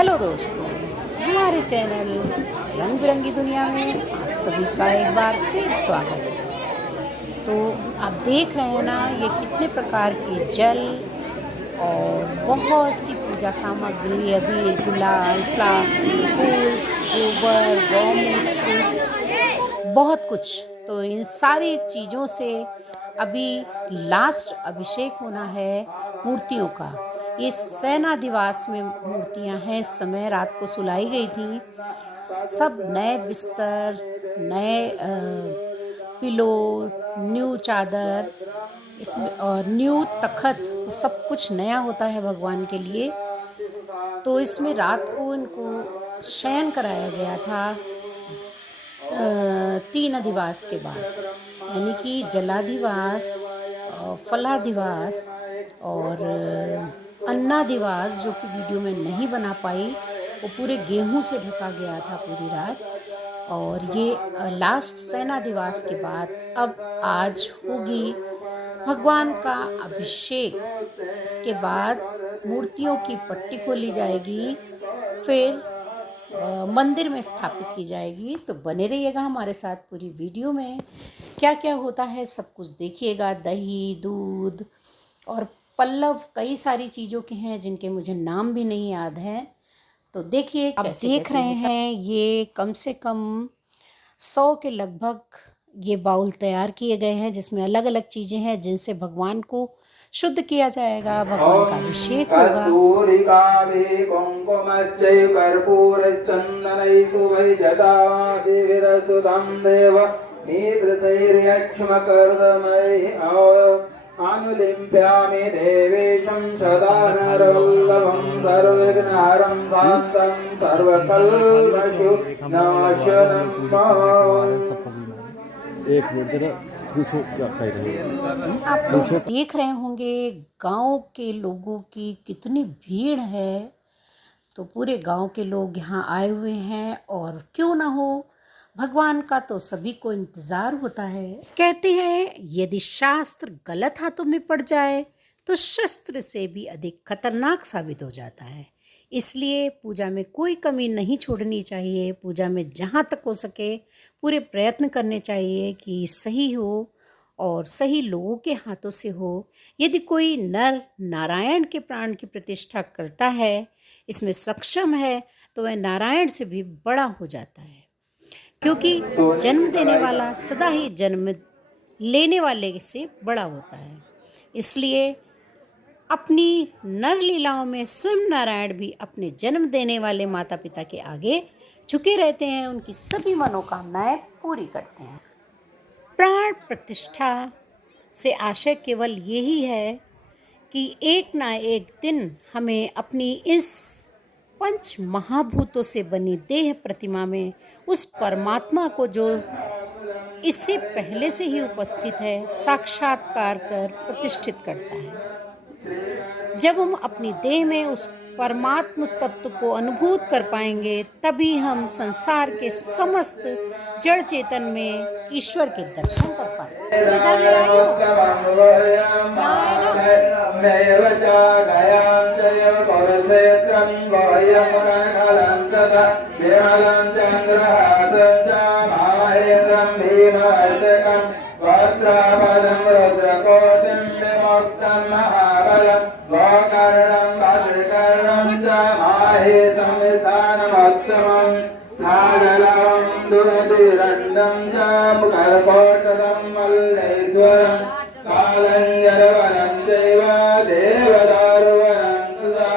Hello दोस्तों, हमारे channel रंग बिरंगी दुनिया में आप सभी का एक बार फिर स्वागत है। तो आप देख रहे हैं ना, ये कितने प्रकार के जल और बहुत सी पूजा सामग्री, अबीर, गुलाल, फूल्स, गोबर, गौमूत्र, बहुत कुछ। तो इन सारी चीज़ों से अभी लास्ट अभिषेक होना है मूर्तियों का। ये सेनाधिवास में मूर्तियां हैं। इस समय रात को सुलाई गई थी। सब नए बिस्तर, नए पिलो, न्यू चादर, इसमें और न्यू तखत, तो सब कुछ नया होता है भगवान के लिए। तो इसमें रात को इनको शयन कराया गया था 3 अधिवास के बाद, यानी कि जलाधिवास, फलाधिवास और अन्नाधिवास, जो कि वीडियो में नहीं बना पाई। वो पूरे गेहूं से ढका गया था पूरी रात। और ये लास्ट सेनाधिवास के बाद अब आज होगी भगवान का अभिषेक। इसके बाद मूर्तियों की पट्टी खोली जाएगी, फिर मंदिर में स्थापित की जाएगी। तो बने रहिएगा हमारे साथ पूरी वीडियो में। क्या क्या होता है सब कुछ देखिएगा। दही, दूध और पल्लव कई सारी चीज़ों के हैं जिनके मुझे नाम भी नहीं याद हैं। तो देखिए कैसे देख रहे हैं। ये कम से कम 100 के लगभग ये बाउल तैयार किए गए हैं, जिसमें अलग अलग चीज़ें हैं जिनसे भगवान को शुद्ध किया जाएगा, भगवान का अभिषेक होगा। अनुलिम्प्यामि देवेशं सदानरवल्लभं सर्वविघ्नहरं शान्तं सर्वकल्मषु नाशनं। एक मिनट जरा पूछो क्या कह रहे हो। आप लोग देख रहे होंगे गांव के लोगों की कितनी भीड़ है। तो पूरे गांव के लोग यहाँ आए हुए हैं, और क्यों ना हो, भगवान का तो सभी को इंतज़ार होता है। कहते हैं यदि शास्त्र गलत हाथों में पड़ जाए तो शस्त्र से भी अधिक खतरनाक साबित हो जाता है। इसलिए पूजा में कोई कमी नहीं छोड़नी चाहिए। पूजा में जहाँ तक हो सके पूरे प्रयत्न करने चाहिए कि सही हो और सही लोगों के हाथों से हो। यदि कोई नर नारायण के प्राण की प्रतिष्ठा करता है, इसमें सक्षम है, तो वह नारायण से भी बड़ा हो जाता है, क्योंकि जन्म देने वाला सदा ही जन्म लेने वाले से बड़ा होता है। इसलिए अपनी नर लीलाओं में स्वयं नारायण भी अपने जन्म देने वाले माता पिता के आगे झुके रहते हैं, उनकी सभी मनोकामनाएं पूरी करते हैं। प्राण प्रतिष्ठा से आशय केवल यही है कि एक ना एक दिन हमें अपनी इस 5 महाभूतों से बनी देह प्रतिमा में उस परमात्मा को, जो इससे पहले से ही उपस्थित है, साक्षात्कार कर प्रतिष्ठित करता है। जब हम अपनी देह में उस परमात्म तत्व को अनुभूत कर पाएंगे, तभी हम संसार के समस्त जड़ चेतन में ईश्वर के दर्शन कर पाएंगे। दुरंदं च मुखर्कोटदं मल्लेश्वरं कालञ्जरवनं चैव देवदारुवनं सुधा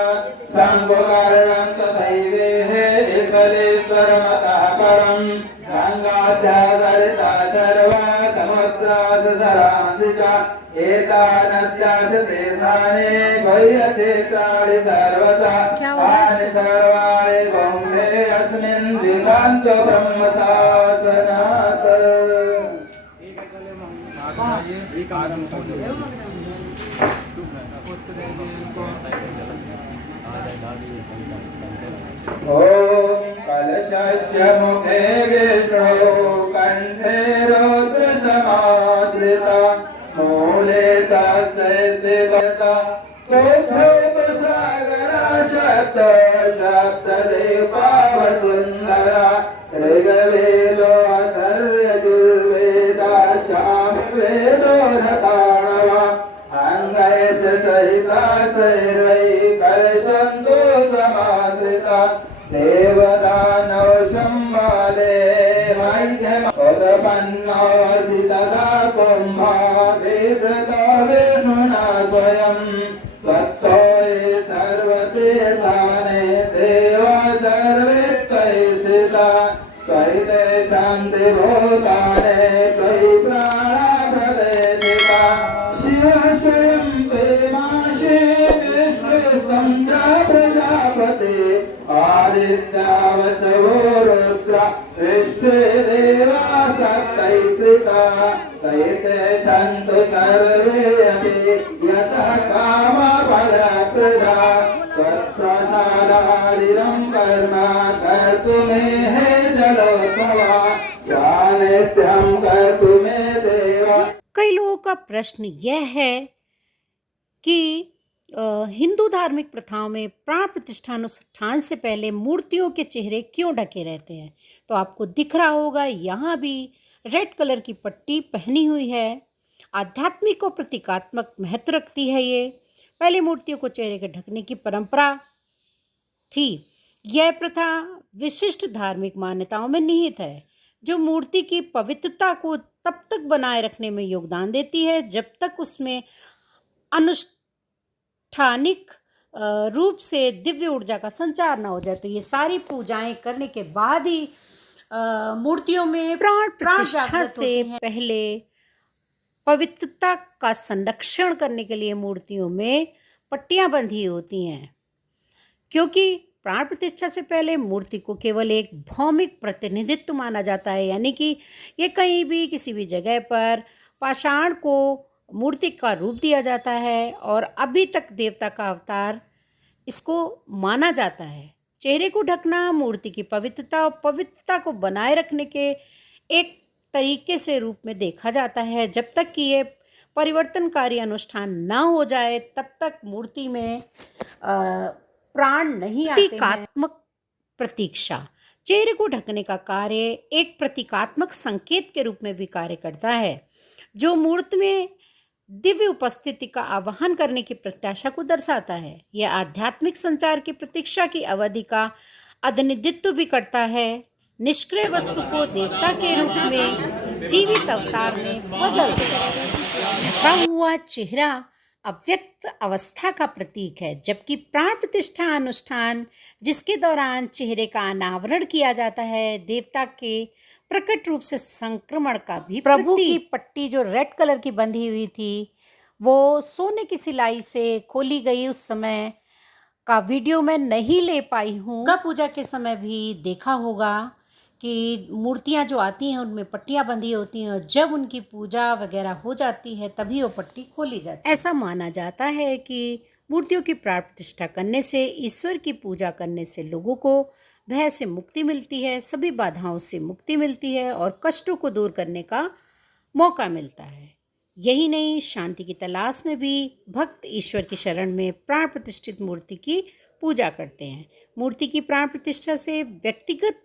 शम्भुकर्णं तथैवेः ईश्वरेश्वरमतः परं गङ्गाध्यासरिता सर्वा समुद्रासरांसि च एतानस्यास्य तीर्थानि गुह्यक्षेत्राणि सर्वथा तानि सर्वाणि गौणे अस्मिन् दिशान्तो ब्रह्मशासनात्। ॐ कलशस्य मुखे विष्णु कण्ठे रुद्रसमाश्रिता मूले तस्य देवता कोशोपसागरा शतश सप्तदेवावसुन्धरा ऋग्वेदो अथर्वयजुर्वेदाश्चामवेदो रताणवा अङ्गैः सहिता सर्वैः कलशन्तु समाश्रिता देवदानौ संवादे मध्यमोदपन्नोऽसि तदा कुम्भा वेदतो विष्णुना स्वयं तत्तो ये सर्वतीर्थानि देवा सर्वे त्वयि स्थिता त्वयि ते शान्तिभूतानि त्वयि प्राणप्रदेशिता शिव स्वयं ते माशे विश्वस्तं च प्रजापते आदित्यावसवो रुद्र विश्वे देवा सप्तैत्रिका तैते सन्तु सर्वे अपि यतः कामफलप्रदा तत्प्रसादादिदं कर्म कर्तुमेहे जलोत्सवा सानिध्यं कर्तुमे देवा। कई लोगों का प्रश्न यह है कि हिंदू धार्मिक प्रथाओं में प्राण प्रतिष्ठानुष्ठान से पहले मूर्तियों के चेहरे क्यों ढके रहते हैं। तो आपको दिख रहा होगा यहाँ भी रेड कलर की पट्टी पहनी हुई है। आध्यात्मिक और प्रतीकात्मक महत्व रखती है। ये पहले मूर्तियों को चेहरे के ढकने की परंपरा थी। यह प्रथा विशिष्ट धार्मिक मान्यताओं में निहित है जो मूर्ति की पवित्रता को तब तक बनाए रखने में योगदान देती है जब तक उसमें अनुष्ठानिक रूप से दिव्य ऊर्जा का संचार न हो जाए। तो ये सारी पूजाएं करने के बाद ही मूर्तियों में प्राण प्रतिष्ठा से पहले पवित्रता का संरक्षण करने के लिए मूर्तियों में पट्टियां बंधी होती हैं, क्योंकि प्राण प्रतिष्ठा से पहले मूर्ति को केवल एक भौमिक प्रतिनिधित्व माना जाता है, यानी कि ये कहीं भी किसी भी जगह पर पाषाण को मूर्ति का रूप दिया जाता है और अभी तक देवता का अवतार इसको माना जाता है। चेहरे को ढकना मूर्ति की पवित्रता और पवित्रता को बनाए रखने के एक तरीके से रूप में देखा जाता है। जब तक कि ये परिवर्तनकारी अनुष्ठान ना हो जाए तब तक मूर्ति में प्राण नहीं आते हैं। प्रतीकात्मक प्रतीक्षा चेहरे को ढकने का कार्य एक प्रतीकात्मक संकेत के रूप में भी कार्य करता है, जो मूर्ति में दिव्य उपस्थिति का आवाहन करने की प्रत्याशा को दर्शाता है। यह आध्यात्मिक संचार की प्रतीक्षा की अवधि का प्रतिनिधित्व भी करता है। निष्क्रिय वस्तु को देवता के रूप में जीवित अवतार में बदल देता है। ढका हुआ चेहरा अव्यक्त अवस्था का प्रतीक है, जबकि प्राण प्रतिष्ठा अनुष्ठान जिसके दौरान चेहरे का अनावरण किया जाता है देवता के प्रकट रूप से संक्रमण का भी। प्रभु की पट्टी जो रेड कलर की बंधी हुई थी वो सोने की सिलाई से खोली गई। उस समय का वीडियो मैं नहीं ले पाई हूँ। दुर्गा पूजा के समय भी देखा होगा कि मूर्तियाँ जो आती हैं उनमें पट्टियाँ बंधी होती हैं और जब उनकी पूजा वगैरह हो जाती है तभी वो पट्टी खोली जाती है। ऐसा माना जाता है कि मूर्तियों की प्राण प्रतिष्ठा करने से, ईश्वर की पूजा करने से लोगों को भय से मुक्ति मिलती है, सभी बाधाओं से मुक्ति मिलती है और कष्टों को दूर करने का मौका मिलता है। यही नहीं, शांति की तलाश में भी भक्त ईश्वर की शरण में प्राण प्रतिष्ठित मूर्ति की पूजा करते हैं। मूर्ति की प्राण प्रतिष्ठा से व्यक्तिगत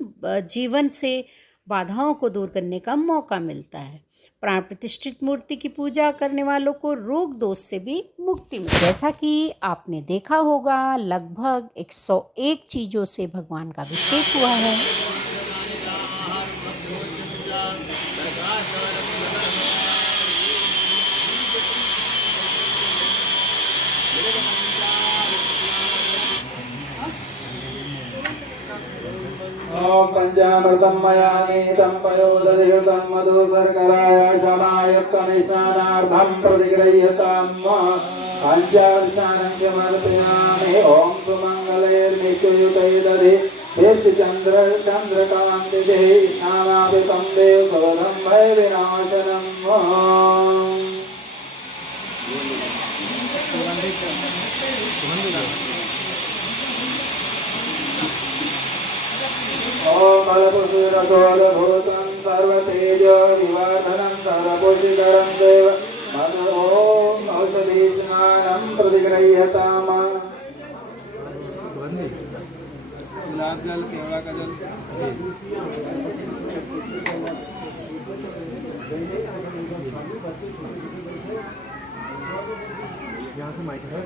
जीवन से बाधाओं को दूर करने का मौका मिलता है। प्राण प्रतिष्ठित मूर्ति की पूजा करने वालों को रोग दोष से भी मुक्ति मिलती है। जैसा कि आपने देखा होगा लगभग 101 चीज़ों से भगवान का अभिषेक हुआ है। ओम पंचामृतं मया नीतं पयोदधियुतं मधु शर्कराय समायुक्तमिष्टान्नार्थं प्रतिगृह्यतां पंचार्चानं समर्पयामि। ओम सुमङ्गलैर्नित्युतैर्दधि चन्द्रकान्तिभिः श्यामापितं देवसोदं भयविनाशनम्। ओम अलपुषुरसोदभूतं सर्वतेजो विवर्धनं सर्वपुषिकरं देव ओम औषधीस्नानं प्रतिगृह्यताम्। गुलाब जल केवड़ा का जल यहाँ से माइक है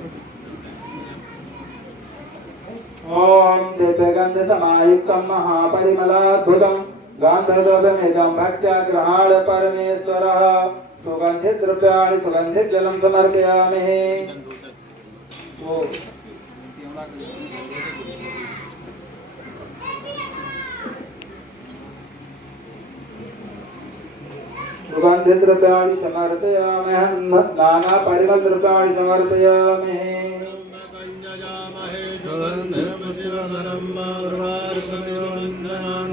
ओम दिव्यगंधसमायुक्तं महापरिमलाद्भुतं गान्धर्वमेकं भक्त्या गृहाण परमेश्वरः सुगन्धिद्रव्याणि सुगन्धिजलं समर्पयामि। सुगन्धिद्रव्याणि समर्पयामि नानापरिमलद्रव्याणि समर्पयामि।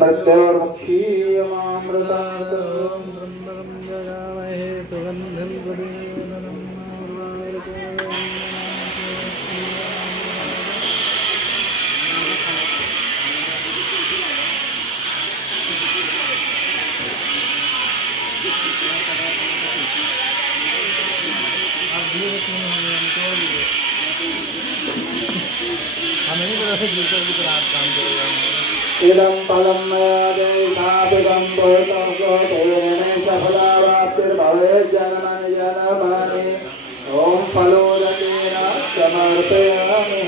प्रत्यर्मुक्षीयमामृतात् इदं फलं मया देशापितं पुरुषं सफलावाप्तिर्भवेत् जनमनि जनमनि ॐ फलोदकेन समर्पयामि।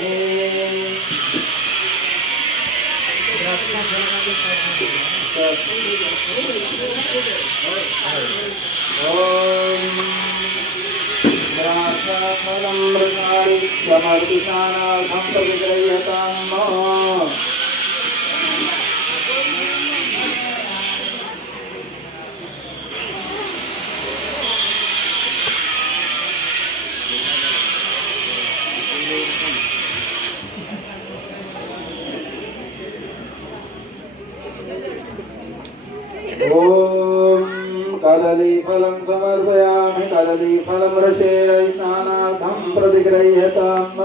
फलं मृगाणि समर्पितानाथं प्रतिगृह्यताम्। ॐ कदलीफलं समर्पयामि कदलीफलं रसेन स्नानार्थं प्रतिगृह्यताम्।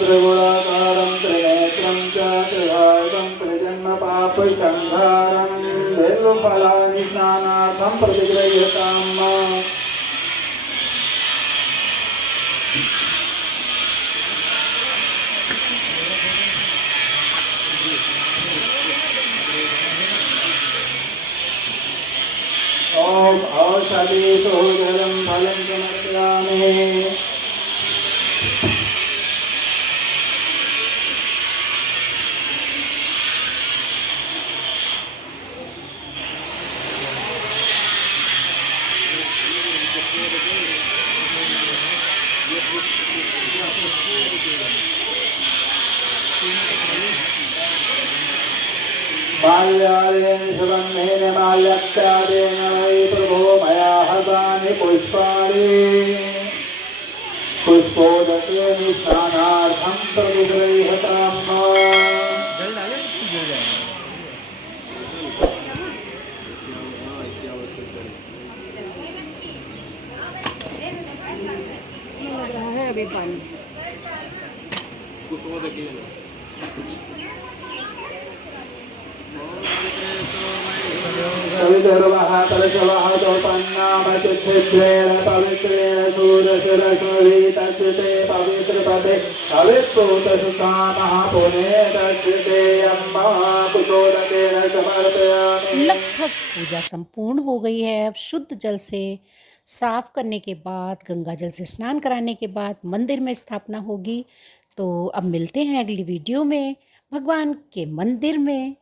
त्रिगुणाकारं त्रिनेत्रं च त्रिभागं त्रिजन्मपापसंहारं बिल्वफलानि स्नानार्थं प्रतिगृह्यताम्। ॐ औषधेषु जलं फलं समर्पयामि। माल्यादेन सुगन्धेन माल्यत्यादेन वै प्रभो मया हतानि पुष्पाणि पुष्पोदकेन स्नानार्थं प्रतिगृह्यताम्। अभी पानी सवितर्वः तरसवः चोपन्नामचिच्छिद्रेण पवित्रेण सूरशिरसुरीतस्ते पवित्रपदे पवित्रोतसुतामः पुनेतस्ते अम्मा कुशोदकेन समर्पयामि। लगभग पूजा संपूर्ण हो गई है। अब शुद्ध जल से साफ करने के बाद, गंगा जल से स्नान कराने के बाद मंदिर में स्थापना होगी। तो अब मिलते हैं अगली वीडियो में भगवान के मंदिर में।